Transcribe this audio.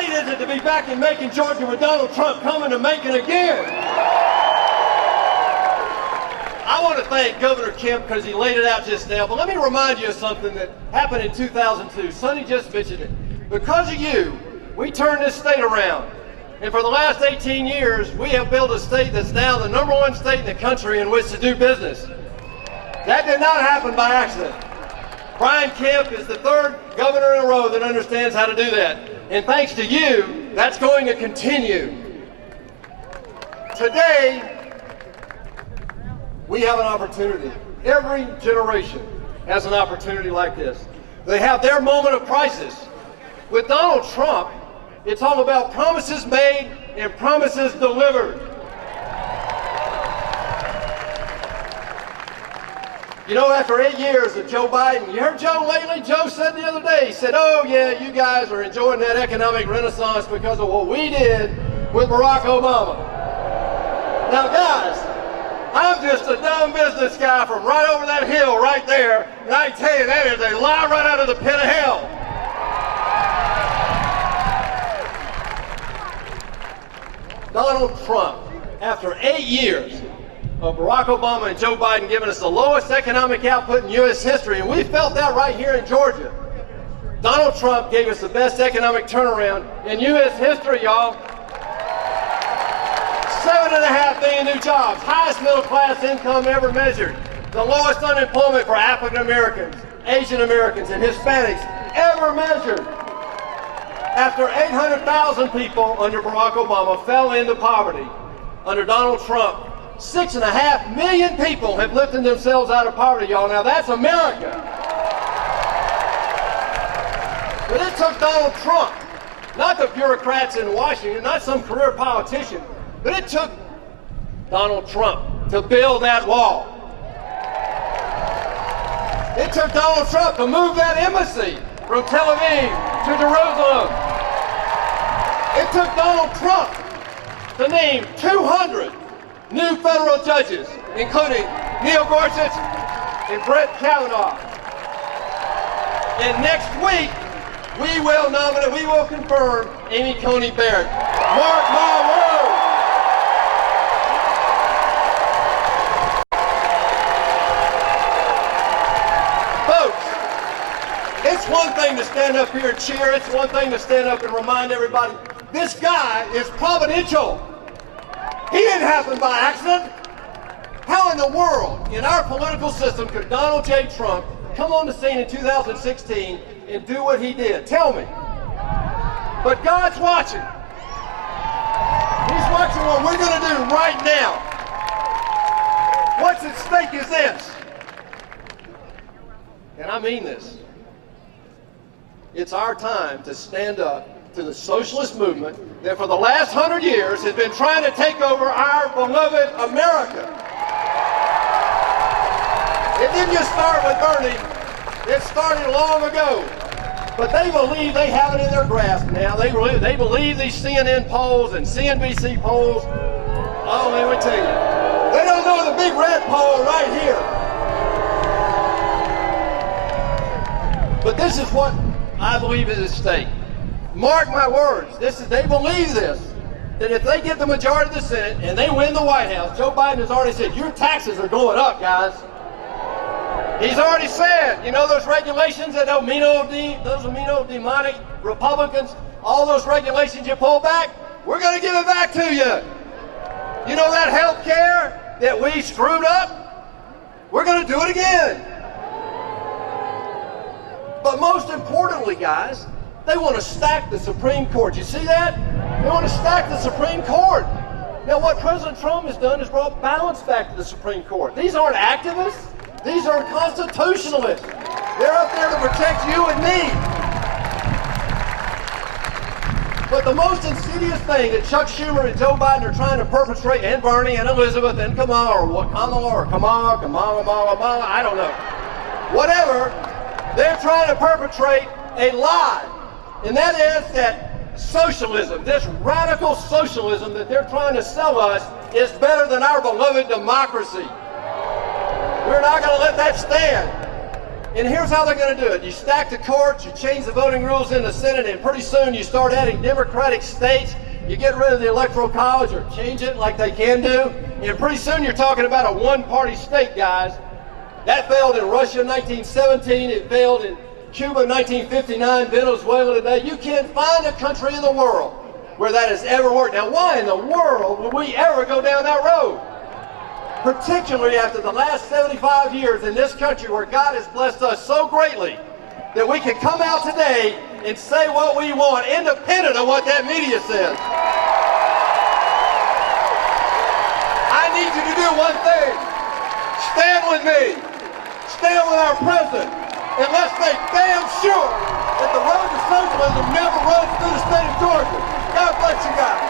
great is it to be back in Macon, Georgia with Donald Trump coming to Macon again? I want to thank Governor Kemp because he laid it out just now, but let me remind you of something that happened in 2002. Sonny just mentioned it. Because of you, we turned this state around. And for the last 18 years, we have built a state that's now the #1 state in the country in which to do business. That did not happen by accident. Brian Kemp is the 3rd governor in a row that understands how to do that. And thanks to you, that's going to continue. Today, we have an opportunity. Every generation has an opportunity like this. They have their moment of crisis. With Donald Trump, it's all about promises made and promises delivered. You know, after 8 years of Joe Biden, you heard Joe lately? Joe said the other day, he said, oh yeah, you guys are enjoying that economic renaissance because of what we did with Barack Obama. Now guys, I'm just a dumb business guy from right over that hill right there, and I can tell you that is a lie right out of the pit of hell. Donald Trump, after 8 years of Barack Obama and Joe Biden giving us the lowest economic output in U.S. history, and we felt that right here in Georgia. Donald Trump gave us the best economic turnaround in U.S. history, y'all. 7.5 million new jobs, highest middle class income ever measured, the lowest unemployment for African Americans, Asian Americans, and Hispanics ever measured. After 800,000 people under Barack Obama fell into poverty, under Donald Trump, 6.5 million people have lifted themselves out of poverty, y'all. Now that's America. But it took Donald Trump, not the bureaucrats in Washington, not some career politician, but it took Donald Trump to build that wall. It took Donald Trump to move that embassy from Tel Aviv to Jerusalem. It took Donald Trump to name 200 new federal judges, including Neil Gorsuch and Brett Kavanaugh. And next week, we will confirm Amy Coney Barrett. Mark my words. Folks, it's one thing to stand up here and cheer. It's one thing to stand up and remind everybody, this guy is providential. He didn't happen by accident. How in the world, in our political system, could Donald J. Trump come on the scene in 2016 and do what he did? Tell me. But God's watching. He's watching what we're going to do right now. What's at stake is this. And I mean this. It's our time to stand up to the socialist movement that for the last 100 years has been trying to take over our beloved America. It didn't just start with Bernie. It started long ago. But they believe they have it in their grasp now. They believe these CNN polls and CNBC polls. Oh, let me tell you. They don't know the big red poll right here. But this is what I believe is at stake. Mark my words, they believe this, that if they get the majority of the Senate and they win the White House, Joe Biden has already said, your taxes are going up, guys. He's already said, you know those regulations that those amino demonic Republicans, all those regulations you pull back, we're going to give it back to you. You know that health care that we screwed up? We're going to do it again. But most importantly, guys, they want to stack the Supreme Court. You see that? They want to stack the Supreme Court. Now, what President Trump has done is brought balance back to the Supreme Court. These aren't activists. These are constitutionalists. They're up there to protect you and me. But the most insidious thing that Chuck Schumer and Joe Biden are trying to perpetrate, and Bernie and Elizabeth and Kamala, Kamala-mala-mala, I don't know. Whatever, they're trying to perpetrate a lie. And that is that socialism, this radical socialism that they're trying to sell us, is better than our beloved democracy. We're not going to let that stand. And here's how they're going to do it. You stack the courts, you change the voting rules in the Senate, and pretty soon you start adding Democratic states. You get rid of the Electoral College or change it like they can do. And pretty soon you're talking about a one-party state, guys. That failed in Russia in 1917. It failed in Cuba in 1959, Venezuela today. You can't find a country in the world where that has ever worked. Now, why in the world would we ever go down that road? Particularly after the last 75 years in this country where God has blessed us so greatly that we can come out today and say what we want, independent of what that media says. I need you to do one thing. Stand with me. Stand with our president. And let's make damn sure that the road to socialism never runs through the state of Georgia. God bless you guys.